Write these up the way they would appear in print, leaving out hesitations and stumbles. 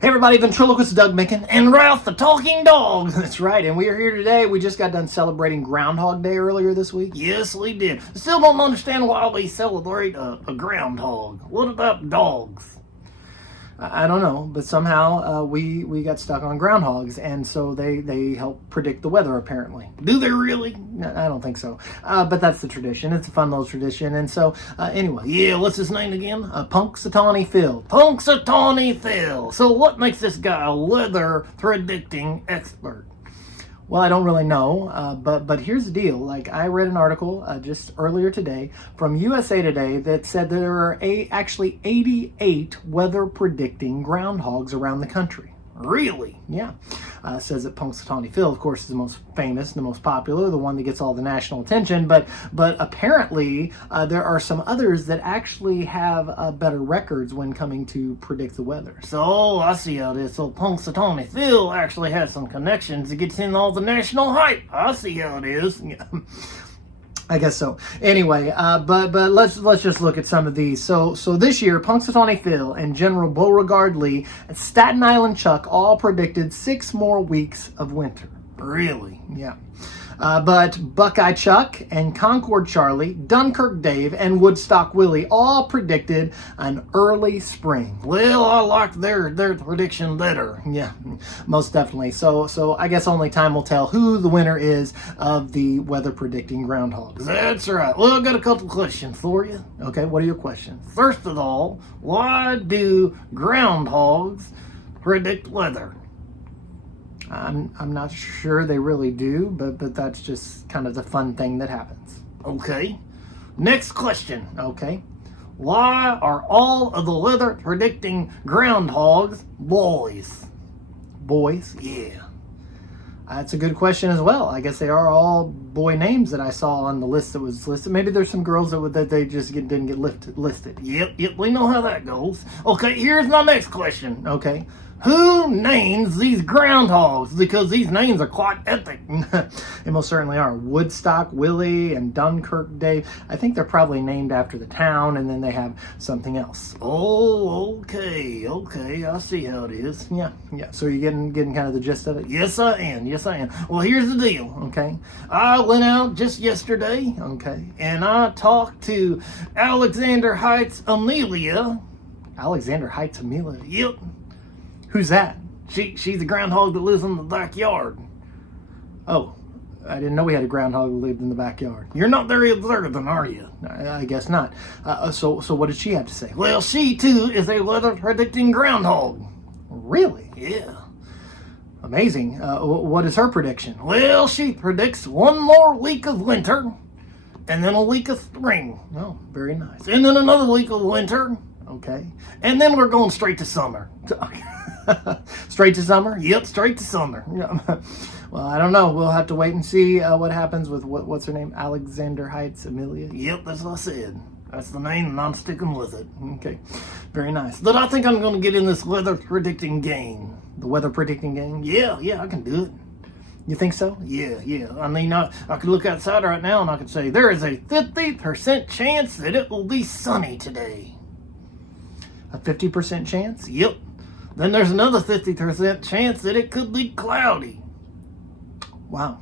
Hey everybody, ventriloquist Doug Mickan and Ralph the Talking Dog. That's right, and we are here today. We just got done celebrating Groundhog Day earlier this week. Yes, we did. Still don't understand why we celebrate a groundhog. What about dogs? I don't know, but somehow we got stuck on groundhogs, and so they help predict the weather, apparently. Do they really? No, I don't think so. But that's the tradition. It's a fun little tradition, and so, anyway. Yeah, what's his name again? Punxsutawney Phil. Punxsutawney Phil. So what makes this guy a weather predicting expert? Well, I don't really know, but here's the deal. Like, I read an article just earlier today from USA Today that said there are actually 88 weather predicting groundhogs around the country. Really? Yeah. Says that Punxsutawney Phil, of course, is the most famous, the most popular, the one that gets all the national attention. But apparently, there are some others that actually have better records when coming to predict the weather. So, I see how it is. So, Punxsutawney Phil actually has some connections. It gets in all the national hype. I see how it is. Yeah. I guess so. Anyway, but let's just look at some of these. So this year, Punxsutawney Phil and General Beauregard Lee and Staten Island Chuck all predicted 6 more weeks of winter. Really? Yeah. But Buckeye Chuck and Concord Charlie, Dunkirk Dave, and Woodstock Willie all predicted an early spring. Well, I like their prediction better. Yeah, most definitely. So I guess only time will tell who the winner is of the weather predicting groundhogs. That's right. Well, I've got a couple questions for you. Okay, what are your questions? First of all, why do groundhogs predict weather? I'm not sure they really do, but that's just kind of the fun thing that happens. Okay. Next question. Okay. Why are all of the weather predicting groundhogs boys? Boys? Yeah. That's a good question as well. I guess they are all boy names that I saw on the list that was listed. Maybe there's some girls that they just didn't get listed. Yep, we know how that goes. Okay, here's my next question. Okay. Who names these groundhogs? Because these names are quite epic. They most certainly are. Woodstock Willie and Dunkirk Dave. I think they're probably named after the town, and then they have something else. Oh, okay. I see how it is. Yeah. So you're getting kind of the gist of it? Yes, I am. Well, here's the deal, okay? I went out just yesterday, okay, and I talked to Alexander Heights Amelia. Alexander Heights Amelia? Yep. Who's that? She's the groundhog that lives in the backyard. Oh, I didn't know we had a groundhog that lived in the backyard. You're not very observant, are you? I guess not. So what did she have to say? Well, she too is a weather predicting groundhog. Really? Yeah. Amazing. What is her prediction? Well, she predicts 1 more week of winter, and then a week of spring. Oh, very nice. And then another week of winter. Okay. And then we're going straight to summer. Straight to summer? Yep, straight to summer. Well, I don't know. We'll have to wait and see what happens with what's her name? Alexander Heights Amelia? Yep, that's what I said. That's the name, and I'm sticking with it. Okay, very nice. But I think I'm going to get in this weather predicting game. The weather predicting game? Yeah, I can do it. You think so? Yeah. I mean, I could look outside right now, and I could say, there is a 50% chance that it will be sunny today. A 50% chance? Yep. Then there's another 50% chance that it could be cloudy. Wow.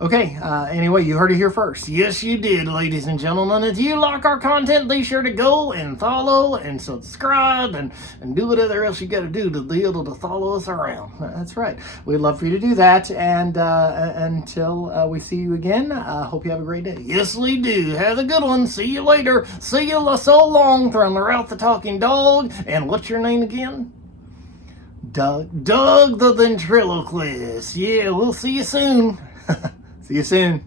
Okay, anyway, you heard it here first. Yes, you did, ladies and gentlemen. If you like our content, be sure to go and follow and subscribe and do whatever else you got to do to be able to follow us around. That's right. We'd love for you to do that. And until we see you again, I hope you have a great day. Yes, we do. Have a good one. See you later. See you so long from the Ralph the Talking Dog. And what's your name again? Doug the ventriloquist. Yeah, we'll see you soon. See you soon.